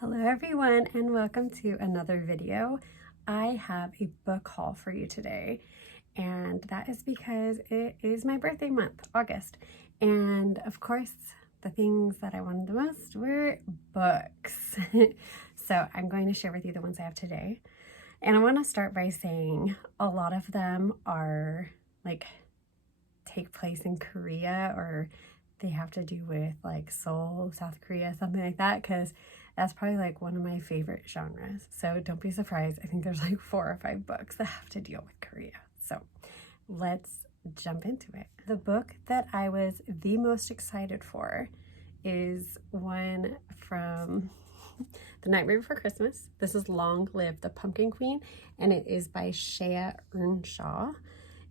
Hello everyone and welcome to another video. I have a book haul for you today, and that is because it is my birthday month, August. And of course, the things that I wanted the most were books. So I'm going to share with you the ones I have today. And I want to start by saying a lot of them are take place in Korea, or they have to do with like Seoul, South Korea, something like that, because that's probably like one of my favorite genres. So don't be surprised. I think there's like 4 or 5 books that have to deal with Korea. So let's jump into it. The book that I was the most excited for is one from The Nightmare Before Christmas. This is Long Live the Pumpkin Queen, and it is by Shea Earnshaw.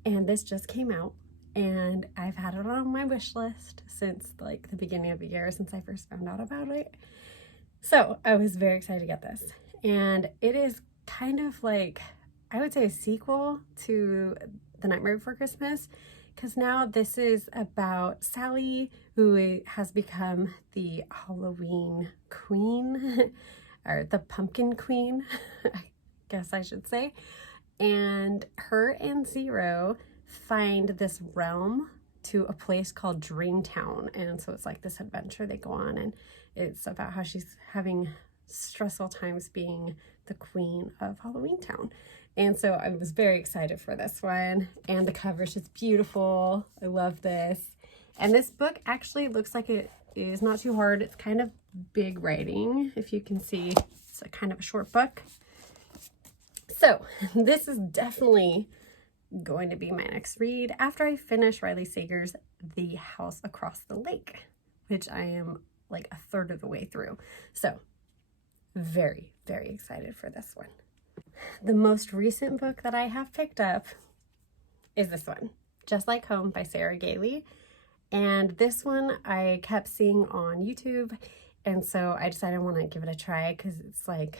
And this just came out, and I've had it on my wish list since like the beginning of the year, since I first found out about it. So I was very excited to get this, and it is kind of like, I would say, a sequel to The Nightmare Before Christmas, because now this is about Sally, who has become the Halloween queen, or the pumpkin queen, I guess I should say. And her and Zero find this realm to a place called Dreamtown, and so it's like this adventure they go on, and it's about how she's having stressful times being the queen of Halloween Town. And so I was very excited for this one, and the cover is just beautiful. I love this. And this book actually looks like it is not too hard. It's kind of big writing, if you can see. It's a kind of a short book. So this is definitely going to be my next read after I finish Riley Sager's The House Across the Lake, which I am like a third of the way through. So very, very excited for this one. The most recent book that I have picked up is this one, Just Like Home by Sarah Gailey. And this one I kept seeing on YouTube, and so I decided I want to give it a try because it's like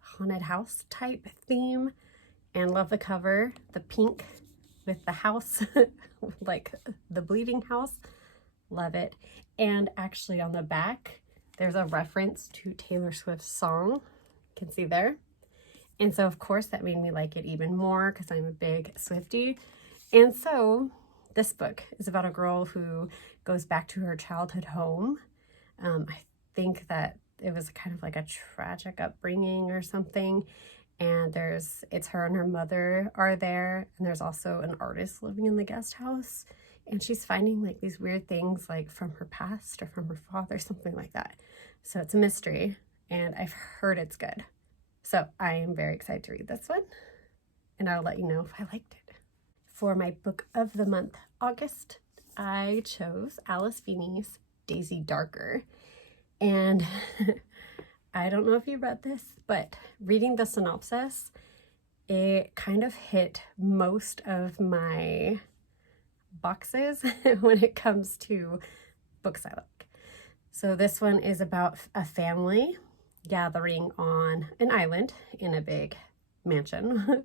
haunted house type theme, and love the cover, the pink with the house, like the bleeding house. Love it. And actually on the back, there's a reference to Taylor Swift's song. You can see there. And so of course that made me like it even more because I'm a big Swiftie. And so this book is about a girl who goes back to her childhood home. I think that it was kind of like a tragic upbringing or something. And it's her and her mother are there. And there's also an artist living in the guest house. And she's finding like these weird things like from her past or from her father, something like that. So it's a mystery, and I've heard it's good. So I am very excited to read this one, and I'll let you know if I liked it. For my book of the month, August, I chose Alice Feeney's Daisy Darker. And I don't know if you read this, but reading the synopsis, it kind of hit most of my boxes when it comes to books I like. So this one is about a family gathering on an island in a big mansion,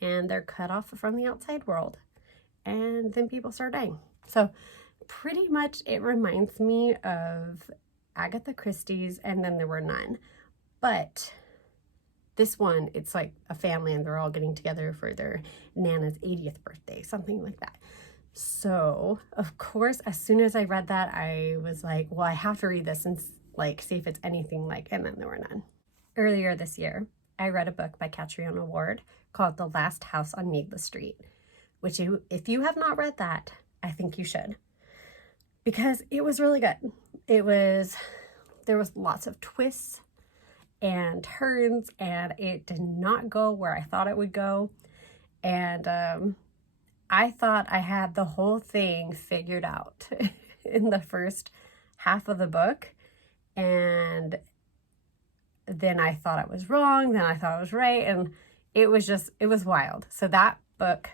and they're cut off from the outside world, and then people start dying. So pretty much it reminds me of Agatha Christie's And Then There Were None, but this one, it's like a family and they're all getting together for their Nana's 80th birthday, something like that. So of course, as soon as I read that, I was like, well, I have to read this and like see if it's anything like And Then There Were None. Earlier this year, I read a book by Catriona Ward called The Last House on Needless Street, which if you have not read that, I think you should, because it was really good. There was lots of twists and turns, and it did not go where I thought it would go. And I thought I had the whole thing figured out in the first half of the book, and then I thought I was wrong, then I thought I was right, and it was wild. So that book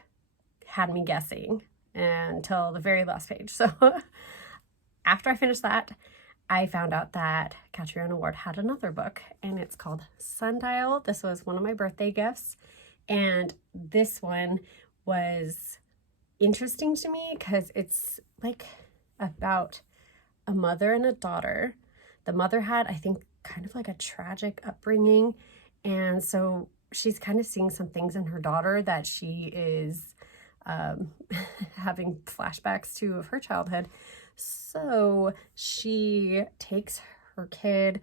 had me guessing until the very last page. So after I finished that, I found out that Catriona Ward had another book, and it's called Sundial. This was one of my birthday gifts, and this one was interesting to me because it's like about a mother and a daughter. the mother had, I think, kind of like a tragic upbringing. And so she's kind of seeing some things in her daughter that she is having flashbacks to of her childhood. So she takes her kid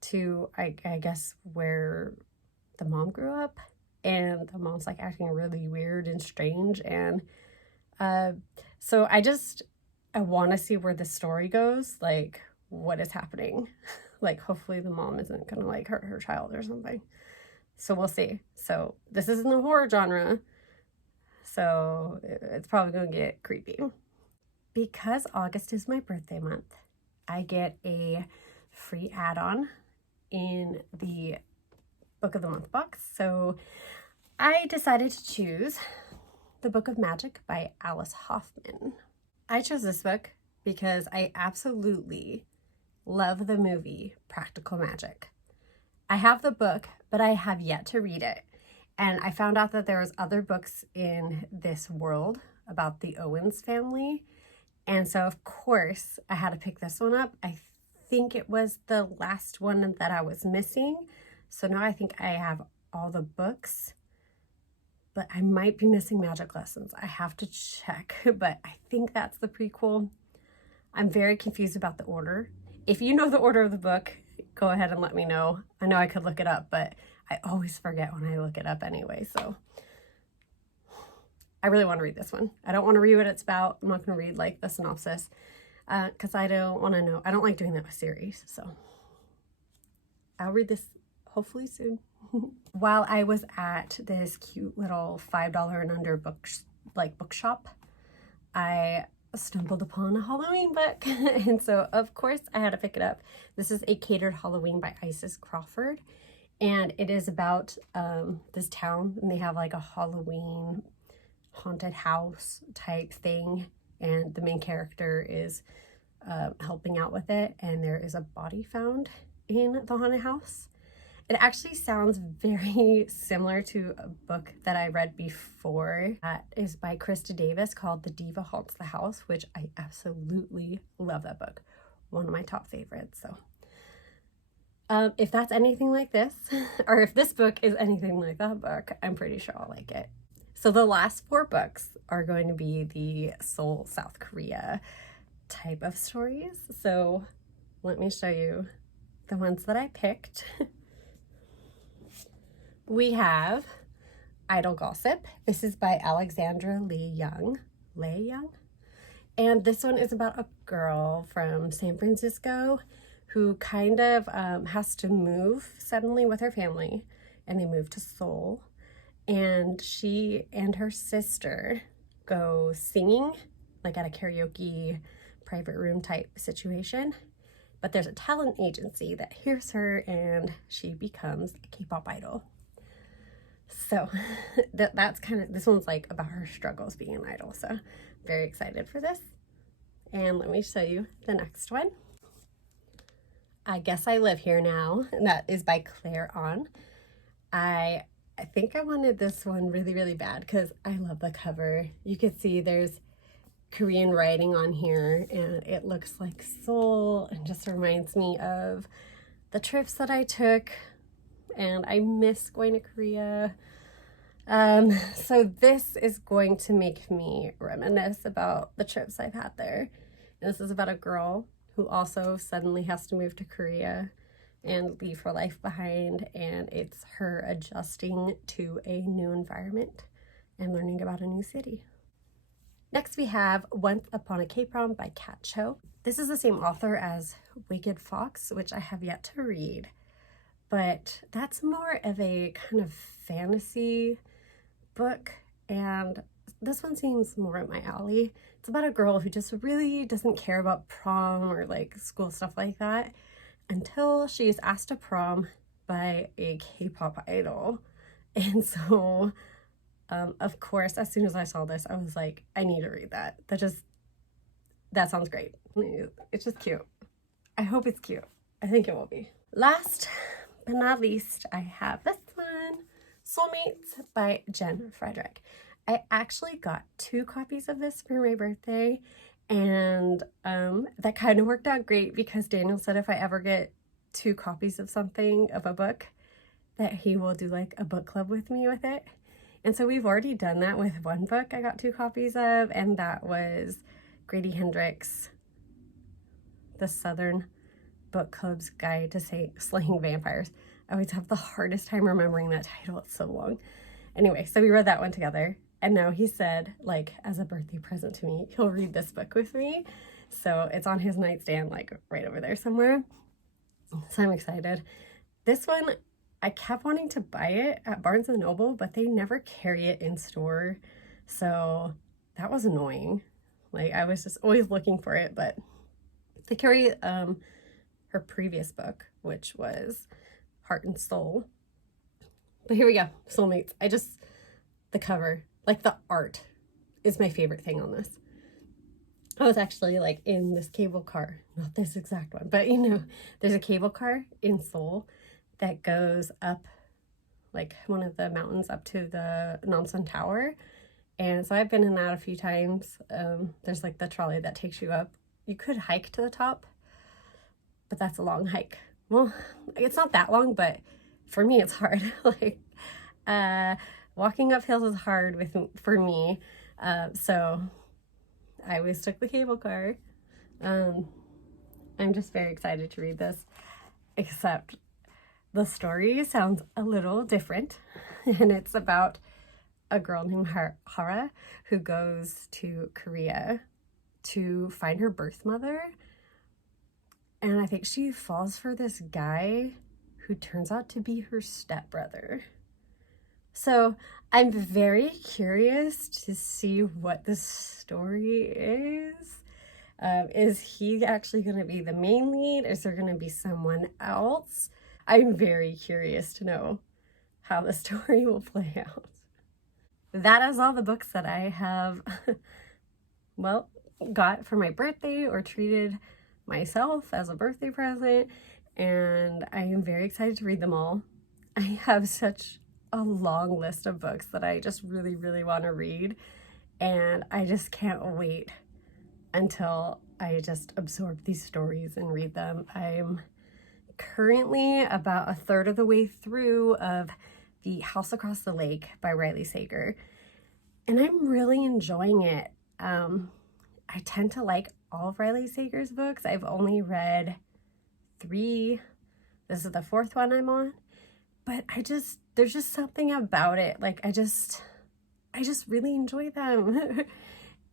to, I guess, where the mom grew up, and the mom's like acting really weird and strange. And so I want to see where the story goes, like what is happening. Like hopefully the mom isn't gonna like hurt her child or something. So we'll see. So this is in the horror genre, so it's probably gonna get creepy. Because August is my birthday month, I get a free add-on in the Book of the Month box. So I decided to choose The Book of Magic by Alice Hoffman. I chose this book because I absolutely love the movie Practical Magic. I have the book, but I have yet to read it. And I found out that there was other books in this world about the Owens family. And so, of course, I had to pick this one up. I think it was the last one that I was missing. So now I think I have all the books, but I might be missing Magic Lessons. I have to check, but I think that's the prequel. I'm very confused about the order. If you know the order of the book, go ahead and let me know. I know I could look it up, but I always forget when I look it up anyway, so I really want to read this one. I don't want to read what it's about. I'm not going to read like the synopsis because I don't want to know. I don't like doing that with series, so I'll read this hopefully soon. While I was at this cute little $5 and under bookshop, I stumbled upon a Halloween book. And so of course I had to pick it up. This is A Catered Halloween by Isis Crawford. And it is about this town, and they have like a Halloween haunted house type thing. And the main character is helping out with it. And there is a body found in the haunted house. It actually sounds very similar to a book that I read before that is by Krista Davis called The Diva Haunts the House, which I absolutely love that book. One of my top favorites. So if that's anything like this, or if this book is anything like that book, I'm pretty sure I'll like it. So the last 4 books are going to be the Seoul, South Korea type of stories. So let me show you the ones that I picked. We have Idle Gossip. This is by Alexandra Lee Young. And this one is about a girl from San Francisco who kind of has to move suddenly with her family, and they move to Seoul. And she and her sister go singing, like at a karaoke private room type situation. But there's a talent agency that hears her, and she becomes a K-pop idol. So that's kind of, this one's like about her struggles being an idol. So very excited for this. And let me show you the next one. I Guess I Live Here Now. And that is by Claire On. I think I wanted this one really, really bad because I love the cover. You can see there's Korean writing on here, and it looks like Seoul and just reminds me of the trips that I took. And I miss going to Korea. So this is going to make me reminisce about the trips I've had there. And this is about a girl who also suddenly has to move to Korea and leave her life behind. And it's her adjusting to a new environment and learning about a new city. Next we have Once Upon a K-Prom by Kat Cho. This is the same author as Wicked Fox, which I have yet to read. But that's more of a kind of fantasy book, and this one seems more up my alley. It's about a girl who just really doesn't care about prom or like school stuff like that until she is asked to prom by a K-pop idol. And so, of course, as soon as I saw this, I was like, I need to read that. That sounds great. It's just cute. I hope it's cute. I think it will be. Last but not least, I have this one, Soulmates by Jen Frederick. I actually got 2 copies of this for my birthday, And that kind of worked out great because Daniel said if I ever get 2 copies of something, of a book, that he will do like a book club with me with it. And so we've already done that with one book I got 2 copies of, and that was Grady Hendrix' The Southern Book Club's Guide to Slaying Vampires. I always have the hardest time remembering that title. It's so long. Anyway, so we read that one together. And now he said, like, as a birthday present to me, he'll read this book with me. So it's on his nightstand, like, right over there somewhere. So I'm excited. This one, I kept wanting to buy it at Barnes & Noble, but they never carry it in store. So that was annoying. Like, I was just always looking for it, but they carry her previous book, which was Heart and Soul. But here we go, Soulmates. The cover, like the art, is my favorite thing on this. I was actually like in this cable car, not this exact one, but you know, there's a cable car in Seoul that goes up like one of the mountains up to the Namsan Tower. And so I've been in that a few times. There's like the trolley that takes you up. You could hike to the top, but that's a long hike. Well, it's not that long, but for me, it's hard. Like, walking up hills is hard for me. So I always took the cable car. I'm just very excited to read this, except the story sounds a little different. And it's about a girl named Hara who goes to Korea to find her birth mother. And I think she falls for this guy who turns out to be her stepbrother. So I'm very curious to see what this story is. Is he actually going to be the main lead? Is there going to be someone else? I'm very curious to know how the story will play out. That is all the books that I have, well, got for my birthday or treated myself as a birthday present, and I am very excited to read them all. I have such a long list of books that I just really, really want to read, and I just can't wait until I just absorb these stories and read them. I'm currently about a third of the way through of The House Across the Lake by Riley Sager, and I'm really enjoying it. I tend to like all of Riley Sager's books. I've only read 3. This is the 4th one I'm on. But there's just something about it. Like, I just really enjoy them.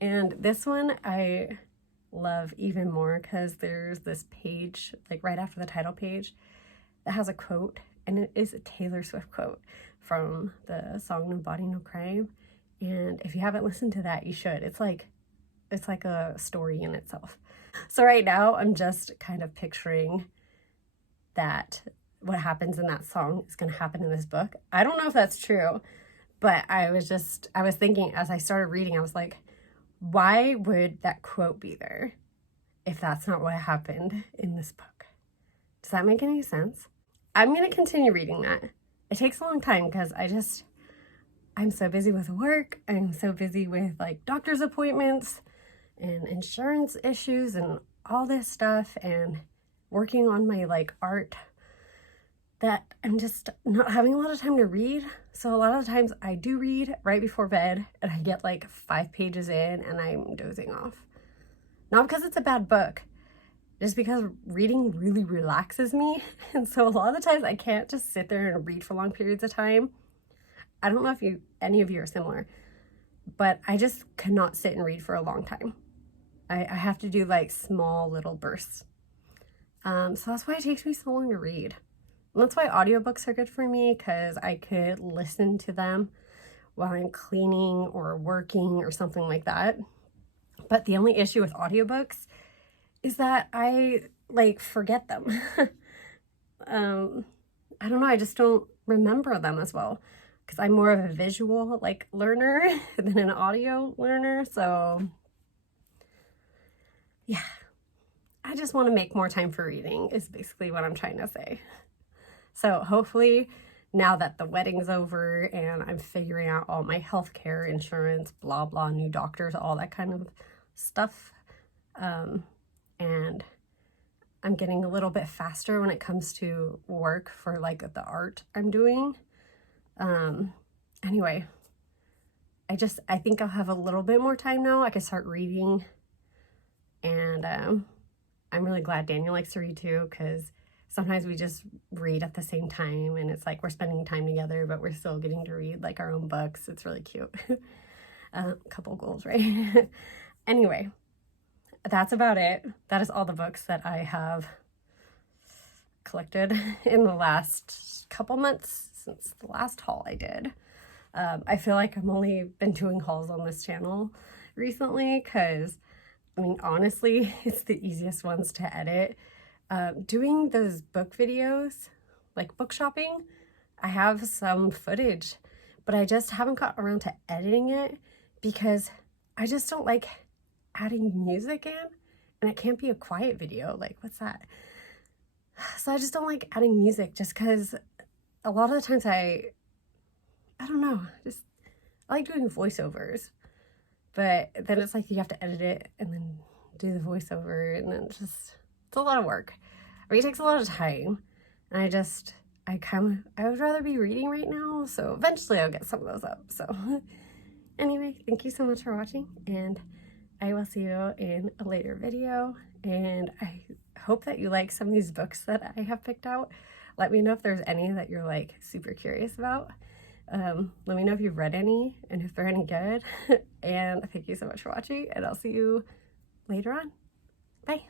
And this one I love even more because there's this page, like right after the title page, that has a quote. And it is a Taylor Swift quote from the song No Body, No Crime. And if you haven't listened to that, you should. It's like a story in itself. So right now I'm just kind of picturing that what happens in that song is going to happen in this book. I don't know if that's true, but I was thinking as I started reading, I was like, why would that quote be there if that's not what happened in this book? Does that make any sense? I'm going to continue reading that. It takes a long time because I'm so busy with work. I'm so busy with like doctor's appointments and insurance issues and all this stuff and working on my like art that I'm just not having a lot of time to read. So a lot of the times I do read right before bed and I get like 5 pages in and I'm dozing off. Not because it's a bad book, just because reading really relaxes me. And so a lot of the times I can't just sit there and read for long periods of time. I don't know if any of you are similar, but I just cannot sit and read for a long time. I have to do like small little bursts. So that's why it takes me so long to read. And that's why audiobooks are good for me, because I could listen to them while I'm cleaning or working or something like that. But the only issue with audiobooks is that I like forget them. I don't know, I just don't remember them as well because I'm more of a visual like learner than an audio learner. So yeah, I just want to make more time for reading is basically what I'm trying to say. So hopefully now that the wedding's over and I'm figuring out all my healthcare, insurance, blah, blah, new doctors, all that kind of stuff, And I'm getting a little bit faster when it comes to work for like the art I'm doing. Anyway, I think I'll have a little bit more time now. I can start reading, and I'm really glad Daniel likes to read too, because sometimes we just read at the same time and it's like we're spending time together, but we're still getting to read like our own books. It's really cute. Couple goals, right? Anyway, that's about it. That is all the books that I have collected in the last couple months since the last haul I did. I feel like I've only been doing hauls on this channel recently because, I mean, honestly, it's the easiest ones to edit. Doing those book videos, like book shopping, I have some footage, but I just haven't got around to editing it because I just don't like adding music in, and it can't be a quiet video. Like, what's that? So I just don't like adding music just because a lot of the times I don't know, I like doing voiceovers, but then it's like you have to edit it and then do the voiceover, and then it's a lot of work. I mean, it takes a lot of time, and I would rather be reading right now, so eventually I'll get some of those up. So anyway, thank you so much for watching, and I will see you in a later video, and I hope that you like some of these books that I have picked out. Let me know if there's any that you're like super curious about. Let me know if you've read any and if they're any good. And thank you so much for watching, and I'll see you later on. Bye.